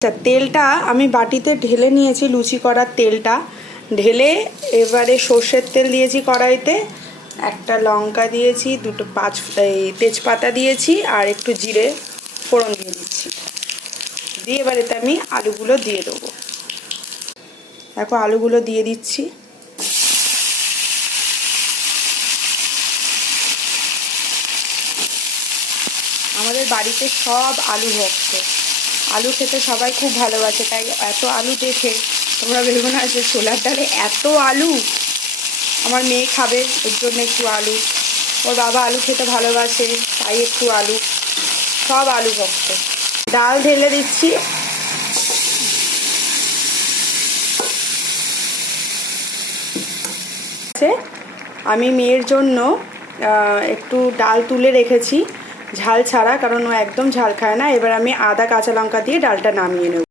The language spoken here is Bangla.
আচ্ছা, তেলটা আমি বাটিতে ঢেলে নিয়েছি। লুচি করার তেলটা ঢেলে এবারে সর্ষের তেল দিয়েছি কড়াইতে, একটা লঙ্কা দিয়েছি, দুটো তেজপাতা দিয়েছি, আর একটু জিরে ফোড়ন দিয়ে দিচ্ছি। দিয়ে এবার এতে আমি আলুগুলো দিয়ে দেবো। দেখো আলুগুলো দিয়ে দিচ্ছি। আমাদের বাড়িতে সব আলু ভক্ত, আলু খেতে সবাই খুব ভালোবাসে, তাই এত আলু দেখে তোমরা ভেবো না যে ছোলার ডালে এত আলু। আমার মেয়ে খাবে, ওর জন্য একটু আলু, ওর বাবা আলু খেতে ভালোবাসে তাই একটু আলু, সব আলু ভক্ত। ডাল ঢেলে দিচ্ছি। আমি মেয়ের জন্য একটু ডাল তুলে রেখেছি ঝাল ছাড়া, কারণ ও একদম ঝাল খায় না। এবার আমি আদা কাঁচা লঙ্কা দিয়ে ডালটা নামিয়ে নেব।